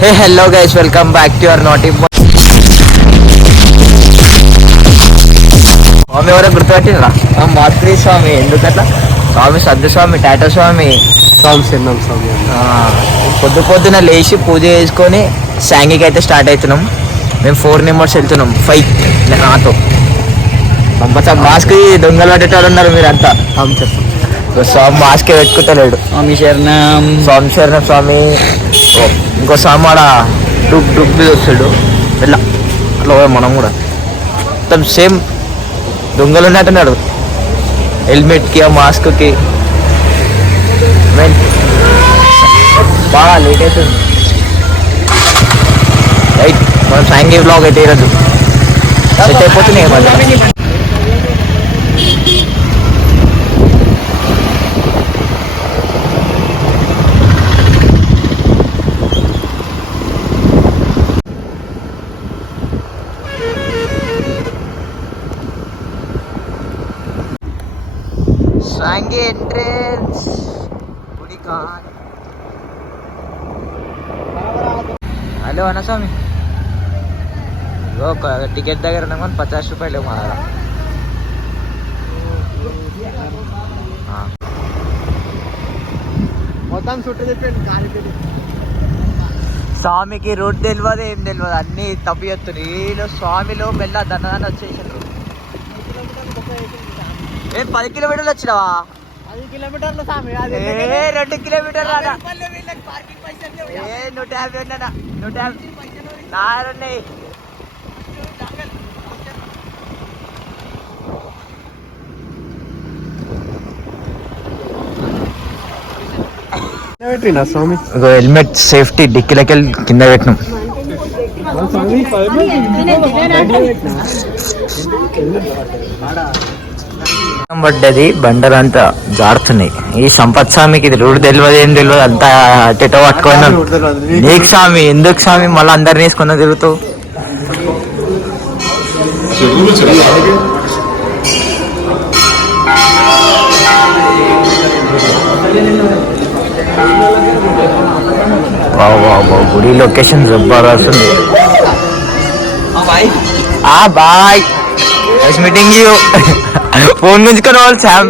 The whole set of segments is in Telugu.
Hey hello guys, welcome back to your naughty Swamy. ఎవరో గుర్తుపట్టినరా? మాతృ స్వామి. ఎందుకట్లా? స్వామి సద్దు స్వామి, టాటా స్వామి, స్వామి చిన్నం స్వామి. పొద్దున లేచి పూజ చేసుకొని శాంగికి అయితే స్టార్ట్ అవుతున్నాం. మేము 4 మెంబర్స్ వెళ్తున్నాం. 5 నాతో మాస్క్ దొంగలు పట్టేటోళ్ళు ఉన్నారు మీరంతా. స్వామి మాస్కే పెట్టుకుంటలేడు. స్వామి శరణం. స్వామి శరణం స్వామి. ఇంకో స్వామి ఆడ డుబ్ డుబ్బి వస్తాడు. ఇలా అట్లా మనం కూడా మొత్తం సేమ్ దొంగలు ఉన్నట్టున్నాడు. హెల్మెట్కి ఆ మాస్క్కి బాగా లేట్ అవుతుంది. రైట్, మనం సాంఘీ బ్లాగ్ అయితే ఈరోజు సెట్ అయిపోతున్నాయి మళ్ళీ. సాంఘీ ఎంట్రన్స్ హలో అన్న స్వామి. ఒక టికెట్ దగ్గర ఉన్నాం కానీ 50 రూపాయలు మా దగ్గర. మొత్తం చుట్టూ చెప్పండి. స్వామికి రూట్ తెలియదు, ఏం తెలియదు, అన్ని తప్పు చెప్తున్నారు. వీళ్ళు స్వామిలో మెల్ల దండదాన్ని వచ్చేసారు. ఏం 10 కిలోమీటర్లు వచ్చినావా? 10 కిలోమీటర్లు స్వామి. 2 కిలోమీటర్లు 150 ఉన్నా 150 నారున్నాయి. స్వామి హెల్మెట్ సేఫ్టీ డిక్కీలకి కింద పెట్టినాం. పడ్డది, బండలంతా జారుతున్నాయి. ఈ సంపత్ స్వామికి ఇది రూట్ తెలియదు, ఏం తెలియదు, అంతా అటెటో పట్టుకున్నాం. నీకు స్వామి ఎందుకు స్వామి మళ్ళీ అందరినీ వేసుకున్నా తిరుగుతూ? గుడి లొకేషన్ జబర్దస్త్ ఉంది. Boy, nice meeting you. Phone గుంజుకొని వాళ్ళు శామ్.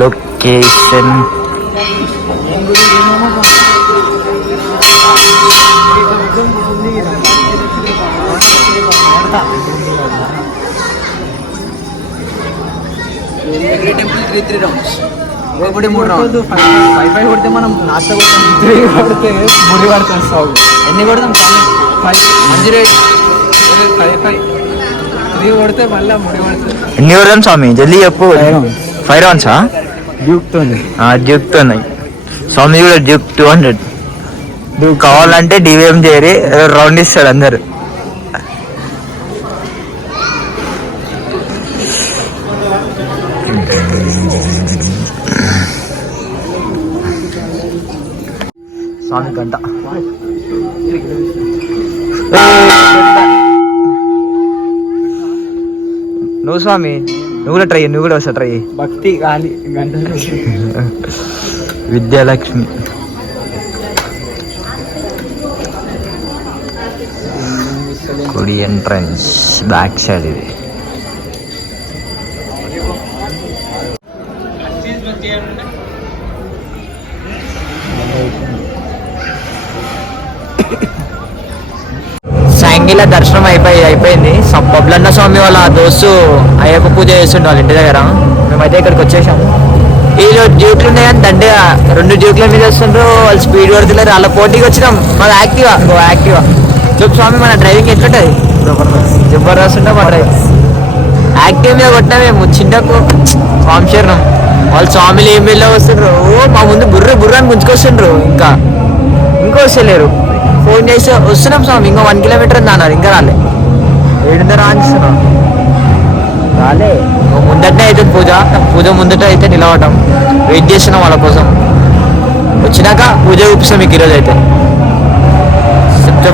లొకేషన్ ఒకటి 3 రౌండ్స్ 5 కొడితే మనం నాస్త కొడతాం. 3 కొడితే ముడి పడతాం. స్వామి ఎన్ని కొడతాం? 5 3 కొడితే మళ్ళీ ముడి పడుతుంది. ఎన్ని కొడతాం స్వామి? జల్దీ చెప్పు. 5 రౌండ్సా? డ్యూక్తో స్వామి కూడా డ్యూక్ 200. నువ్వు కావాలంటే డివిఎం చేయరి, రౌండ్ ఇస్తాడు అందరు. స్వామి గంట నువ్వు స్వామి, నువ్వు కూడా ట్రై, నువ్వు కూడా వస్తా ట్రై. భక్తి గాలి గంట. విద్యాలక్ష్మి గుడి ఎంట్రన్స్ బ్యాక్ సైడ్ ఇది. సాంగిల దర్శనం అయిపోయింది. బబ్లన్న స్వామి వాళ్ళ దోస్తు అయ్యప్ప పూజ చేస్తుండే వాళ్ళ ఇంటి దగ్గర. మేమైతే ఇక్కడికి వచ్చేసాము. వీళ్ళు డ్యూక్లు ఉన్నాయని దండిగా 2 డ్యూక్ల మీద వస్తుండ్రు. వాళ్ళు స్పీడ్ పడుతున్నారు. వాళ్ళ పోటీకి వచ్చినాం. మాది యాక్టివా. చూపు స్వామి, మన డ్రైవింగ్ ఎట్లుంటుంది? జబర్దస్త్ ఉంటే మా డ్రైవింగ్. యాక్టివ్ మీద కొట్టినా మేము చిన్నకు స్వామి శరణం. వాళ్ళు స్వామిలు ఏం వెళ్ళి వస్తుండ్రు. మా ముందు బుర్ర అని గుంజుకొస్తుండ్రు. ఇంకా వస్తలేరు. ఫోన్ చేసి వస్తున్నాం స్వామి, ఇంకో 1 కిలోమీటర్ ఉంది అన్నారు. ఇంకా రాలే. 7:30 ఆంచుతున్నాం. రాలే. ముందటే అయితే పూజ ముందట అయితే నిలవటం వెయిట్ చేస్తున్నాం వాళ్ళ కోసం. వచ్చినాక పూజ చూపిస్తాం మీకు ఈరోజు అయితే.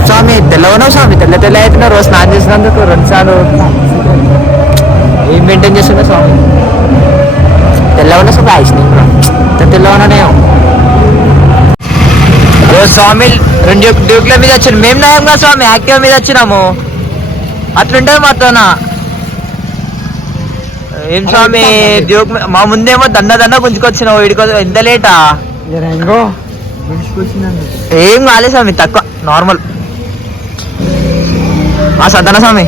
స్వామి తెల్లవనావు స్వామి, తెల్ల అవుతున్నా. రోజు స్నానం చేసినందుకు 2 సార్లు. ఏం మెయింటైన్ చేస్తున్నా స్వామి? తెల్లవన్న సో గాయస్ నేను కూడా తెల్లవనే స్వామి 2 డ్యూక్ల మీద వచ్చాను మేము నయంగా స్వామి యాక్టివ్ మీద వచ్చినాము అట్లుంటది మాతోనా ఏం స్వామి డ్యూక్ మా ముందేమో దండ గుంజుకొచ్చినావు వీడికి ఎంత లేటా ఏం కాలేదు స్వామి తక్కువ నార్మల్ సద్దన స్వామి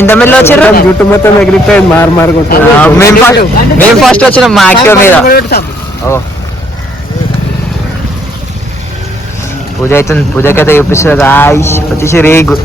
ఇంత మెల్ల వచ్చారు జుట్టు మొత్తం ఎగిరిపోయి మారు మేము ఫస్ట్ వచ్చినాం మా యాక్టివ్ మీద పూజ అవుతుంది పూజకైతే చూపిస్తుంది గాయ్స్ వచ్చేసి రేగు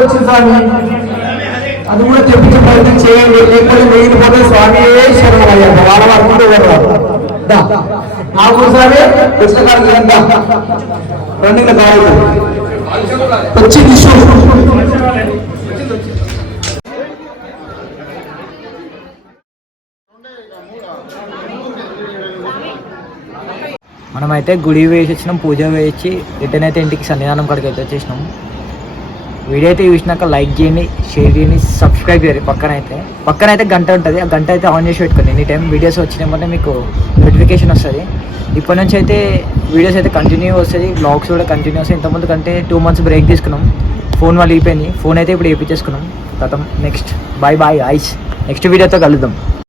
వచ్చింది స్వామి, అది కూడా తెప్పించే ప్రయత్నం చేయండి, లేకపోతే మిగిలిపోతే స్వామి శరణమయ్య వాళ్ళ పడుకుంటూ నాకు స్వామి పుస్తకాలు రన్నింగ్ కావాలి వచ్చి తీసు. మనమైతే గుడి వేసి వచ్చినాం, పూజ వేసి రిటర్న్ అయితే ఇంటికి సన్నిధానం కాడికి అయితే వచ్చేసినాం. వీడియో అయితే చూసినాక లైక్ చేయండి, షేర్ చేయండి, సబ్స్క్రైబ్ చేయండి. పక్కన అయితే గంట ఉంటుంది, ఆ గంట అయితే ఆన్ చేసి పెట్టుకోండి. ఎనీ టైం వీడియోస్ వచ్చినామంటే మీకు నోటిఫికేషన్ వస్తుంది. ఇప్పటి నుంచి అయితే వీడియోస్ అయితే కంటిన్యూ వస్తుంది, బ్లాగ్స్ కూడా కంటిన్యూ వస్తాయి. ఇంతకుముందు కంటే 2 months బ్రేక్ తీసుకున్నాం, ఫోన్ వాళ్ళు అయిపోయింది. ఫోన్ అయితే ఇప్పుడు వేయించేసుకున్నాం. గతం నెక్స్ట్ బాయ్ ఐస్ నెక్స్ట్ వీడియోతో కలుద్దాం.